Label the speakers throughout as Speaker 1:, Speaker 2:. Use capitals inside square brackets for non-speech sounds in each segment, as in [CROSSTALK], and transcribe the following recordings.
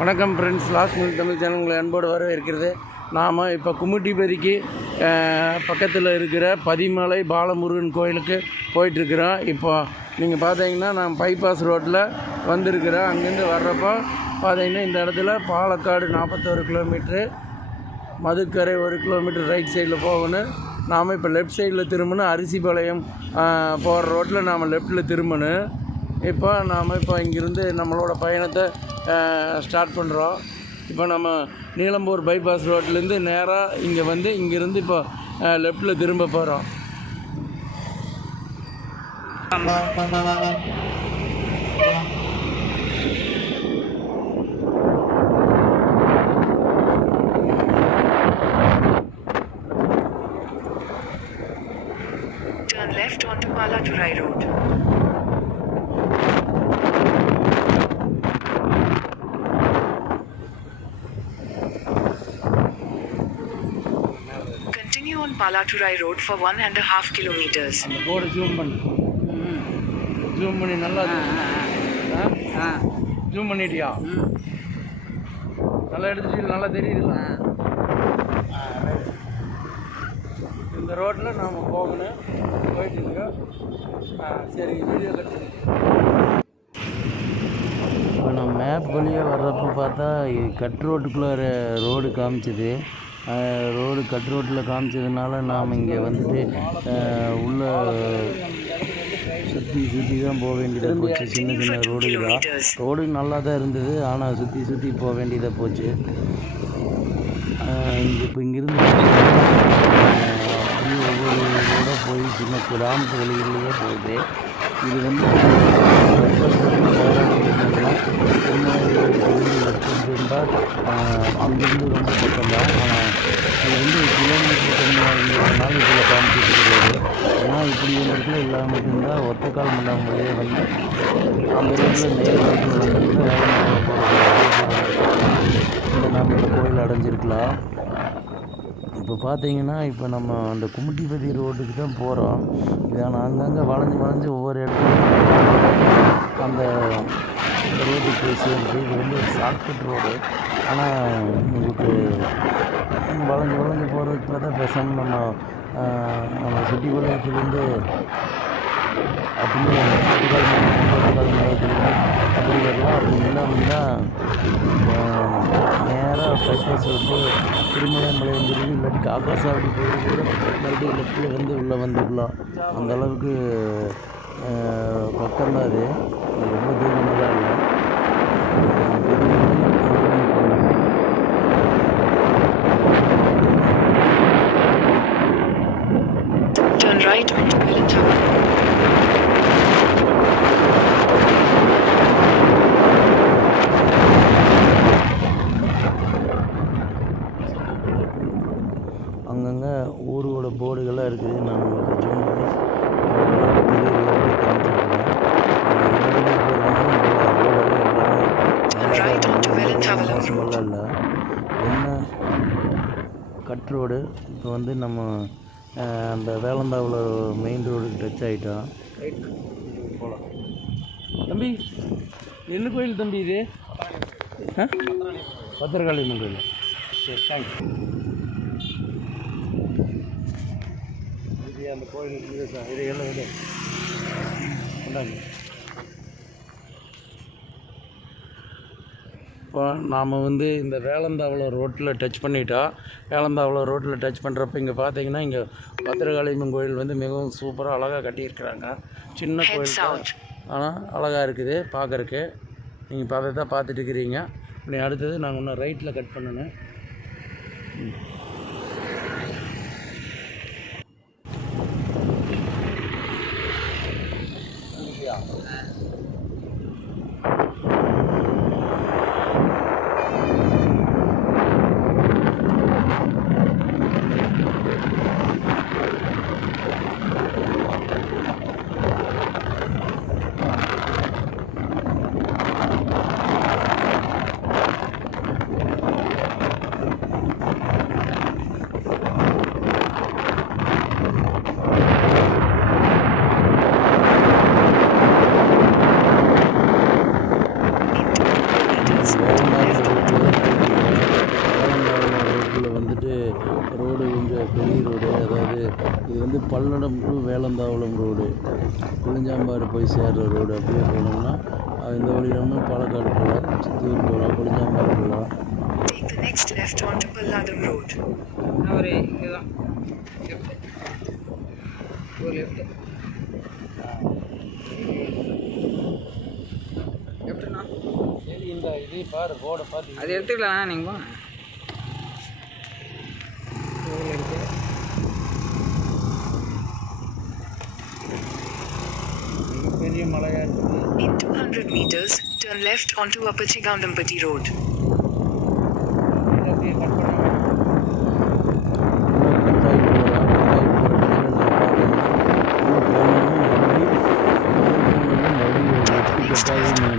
Speaker 1: வணக்கம் friends last minute Tamil channel உங்களை அன்போடு வரவேற்கிறது. நாம் இப்போ கும்மிட்டிபதிக்கு பக்கத்தில் இருக்கிற பதிமலை பாலமுருகன் கோயிலுக்கு போயிட்டுருக்குறோம். இப்போ நீங்கள் பார்த்தீங்கன்னா நான் பைபாஸ் ரோட்டில் வந்திருக்கிறோம் அங்கேருந்து வர்றப்போ பார்த்தீங்கன்னா இந்த இடத்துல பாலக்காடு நாற்பத்தோரு கிலோமீட்ரு மதுக்கரை ஒரு கிலோமீட்டர் ரைட் சைடில் போகணும். நாம் இப்போ லெஃப்ட் சைடில் திரும்பணும். அரிசிபாளையம் போகிற ரோட்டில் நாம் லெஃப்ட்டில் திரும்பணும். இப்போ நாம் இப்போ இங்கேருந்து நம்மளோட பயணத்தை ஸ்டார்ட் பண்ணுறோம் இப்போ நம்ம நீலம்பூர் பைபாஸ் ரோட்லேருந்து நேராக இங்கே வந்து இங்கேருந்து இப்போ லெஃப்ட்டில் திரும்ப போகிறோம்
Speaker 2: Turn left onto Palaturai Road. Palaturai Road for one and a half kilometers.
Speaker 1: Board zoom பண்ணு. ஜூம் பண்ணி நல்லா ஜூம் பண்ணிட்டியா? நல்லா எடுத்துட்டு நல்லா தெரியுதுல்ல? இந்த ரோட்டில் நாம் போகணும். போயிட்டு இருக்கோம் சரி வீடியோ கட் இப்போ நான் மேப் வழியாக வர்றப்போ பார்த்தா கட் ரோட்டுக்குள்ளே ரோடு காமிச்சது. ரோடு கட் ரோட்டில் காமிச்சதுனால நாம் இங்கே வந்துட்டு உள்ள சுற்றி சுற்றி தான் போக வேண்டியதாக போச்சு. சின்ன சின்ன ரோடு தான். ரோடு நல்லா தான் இருந்தது ஆனால் சுற்றி சுற்றி போக வேண்டியதாக போச்சு. இங்கே இப்போ இங்கேருந்து அப்படியே ஒவ்வொரு ரோடாக போய் சின்ன கிராமத்து வழிகளிலேயே போகுது இது வந்து [LAUGHS] அங்கேருந்து ரொம்ப பக்கம் தான் ஆனால் இது வந்து கிலோமீட்டர் கம்மியாகிறதுனால இதில் காமிச்சிட்டு இருக்கிறது ஆனால் இப்படி ஒரு இல்லாமல் இருந்தால் ஒத்த கால் முன்னாமலே வந்து அந்த இடத்துல நேர் வந்து வேலை இந்த நம்ம இந்த கோயில் அடைஞ்சிருக்கலாம். இப்போ பார்த்தீங்கன்னா இப்போ நம்ம அந்த கும்மிட்டிப்பதி ரோட்டுக்கு தான் போகிறோம் இதான் அங்கங்கே வளைஞ்சு வளைஞ்சு ஒவ்வொரு இடத்துலையும் அந்த ரோட்டுக்கு சேர்ந்து இது வந்து ஒரு ஷார்ட்கட் ரோடு ஆனால் உங்களுக்கு வளைஞ்சு வளைஞ்சு போகிறதுக்கு பேசாமல் நம்ம நம்ம சிட்டி பாளையத்துலேருந்து அப்படின்னு அப்படி வரலாம் அப்படி அப்படின்னா நேராக பைபாஸ் வந்து திருமலை மலையம் திரும்பி இல்லாட்டி காக்காசாவடி போயிட்டு கூட மறுபடியும் லெஃப்டில் வந்து உள்ளே வந்துடலாம் அந்த அளவுக்கு பக்கம்தான் அது அது ரொம்ப தூரமெல்லாம் இல்லை
Speaker 2: Turn right onto Villantown.
Speaker 1: அங்கங்கே ஊரோட போர்டுகள்லாம் இருக்குது. நான் உங்களுக்கு ஜூம் பண்ணி என்ன? கட் ரோடு இப்போ வந்து நம்ம அந்த வேலந்தாவில் மெயின் ரோடுக்கு டச் ஆகிட்டோம் போகலாம் தம்பி என்ன கோயில் தம்பி இது? பத்திரகாளி என்ன கோயில்? சரி தேங்க்ஸ் இது அந்த கோயில் இருக்குது சார் இது எல்லாம் கொண்டாங்க இப்போ நாம் வந்து இந்த வேலந்தாவளம் ரோட்டில் டச் பண்ணிட்டோம் வேலந்தாவளம் ரோட்டில் டச் பண்ணுறப்ப இங்கே பார்த்தீங்கன்னா இங்கே பத்திரகாளியம்மன் கோயில் வந்து மிகவும் சூப்பராக அழகாக கட்டியிருக்கிறாங்க. சின்ன கோயில். ஆனால் அழகாக இருக்குது பார்க்கறக்கு நீங்கள் பார்த்து தான் பார்த்துட்டு இருக்கிறீங்க. நீ அடுத்தது நாங்கள் இன்னும் ரைட்டில் கட் பண்ணணும். இது வந்து பல்லடம் டு வேலந்தாவளம் ரோடு. புளிஞ்சாம்பாறு போய் சேர்ற ரோடு. அப்படியே போனோம்னா அது இந்த வழியிலாமல் பாலக்காடு போகலாம் சித்தூர் போகலாம் புளிஞ்சாம்பாறு போகலாம்.
Speaker 3: ஒரு இங்கே தான் ஒரு லெஃப்ட் லெஃப்ட்ண்ணா
Speaker 1: சரி இந்த இது பாரு போர்டை பார்த்து
Speaker 3: அது எடுத்துக்கலாம் நீங்கள் போங்க ஒரு இருக்கு
Speaker 1: பெரிய இருக்குது.
Speaker 2: In 200 meters, turn left onto Upper Chigandampati Road.
Speaker 1: அப்படியே கட்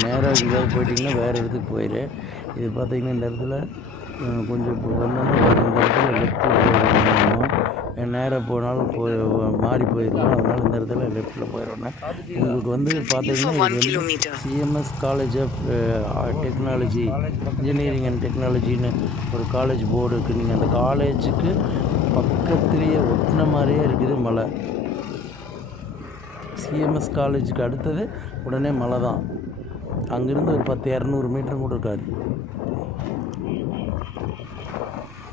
Speaker 1: நேராக எங்கேயாவது போயிட்டீங்கன்னா வேறு இடத்துக்கு போயிடு இது பார்த்தீங்கன்னா இந்த இடத்துல கொஞ்சம் இப்போ வந்தோம்னா இந்த இடத்துல போயிடணும் நேராக போனாலும் போய் மாறி போயிடலாம் அதனால் இந்த இடத்துல லெஃப்ட்டில் போயிடணும் உங்களுக்கு வந்து பார்த்தீங்கன்னா CMS college of technology engineering and டெக்னாலஜின்னு ஒரு காலேஜ் போர்டு இருக்குது நீங்கள் அந்த காலேஜுக்கு பக்கத்துலேயே ஒட்டின மாதிரியே இருக்குது மலை சிஎம்எஸ் காலேஜுக்கு அடுத்தது உடனே மலை தான். அங்கேருந்து ஒரு பத்து இரநூறு மீட்டர் கூட இருக்காது.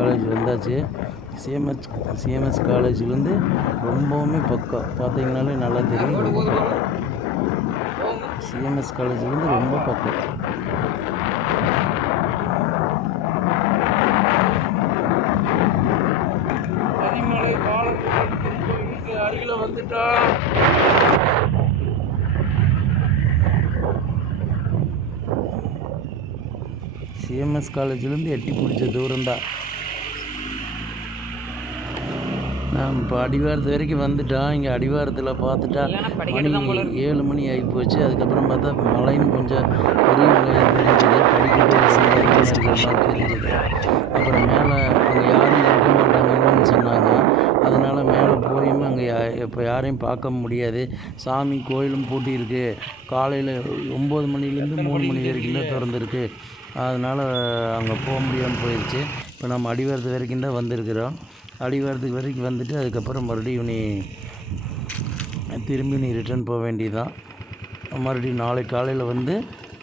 Speaker 1: காலேஜ் வந்தாச்சு. சிஎம்எஸ் சிஎம்எஸ் காலேஜ்லேருந்து ரொம்பவுமே பக்கம். பார்த்தீங்கனாலே நல்லா தெரியும். ரொம்ப பக்கம் சிஎம்எஸ் காலேஜ்லேருந்து ரொம்ப பக்கம். அருகில் வந்துட்டா. சிஎம்எஸ் காலேஜ்லேருந்து எட்டி பிடிச்ச தூரம்தான் நான் இப்போ அடிவாரத்து வரைக்கும் வந்துட்டோம் இங்கே அடிவாரத்தில் பார்த்துட்டா மணி ஏழு மணி ஆகி போச்சு. அதுக்கப்புறம் பார்த்தா மலைன்னு கொஞ்சம் பெரிய மலையாக தெரிஞ்சது. படிக்கட்டு தெரிஞ்சது. அப்புறம் மேலே அங்கே யாரும் இருக்க மாட்டாங்கன்னு சொன்னாங்க. அதனால் மேலே போயும் அங்கே இப்போ யாரையும் பார்க்க முடியாது. சாமி கோயிலும் பூட்டி இருக்கு காலையில் ஒம்பது மணிலேருந்து மூணு மணி வரைக்கும் தான் திறந்துருக்கு. அதனால் அங்கே போக முடியாமல் போயிடுச்சு இப்போ நம்ம அடிவாரத்து வரைக்கும் தான் வந்திருக்கிறோம். அடிவாரத்துக்கு வரைக்கும் வந்துட்டு அதுக்கப்புறம் மறுபடியும் நீ திரும்பி நீ ரிட்டர்ன் போக வேண்டியதுதான். மறுபடியும் நாளை காலையில் வந்து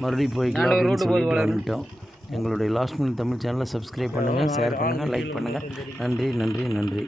Speaker 1: மறுபடியும் போய்க்கலாம் அப்படின்னு சொல்லிட்டு வந்துட்டோம். எங்களுடைய லாஸ்ட் மினிட் தமிழ் சேனலை சப்ஸ்கிரைப் பண்ணுங்கள் ஷேர் பண்ணுங்கள் லைக் பண்ணுங்கள் நன்றி நன்றி நன்றி.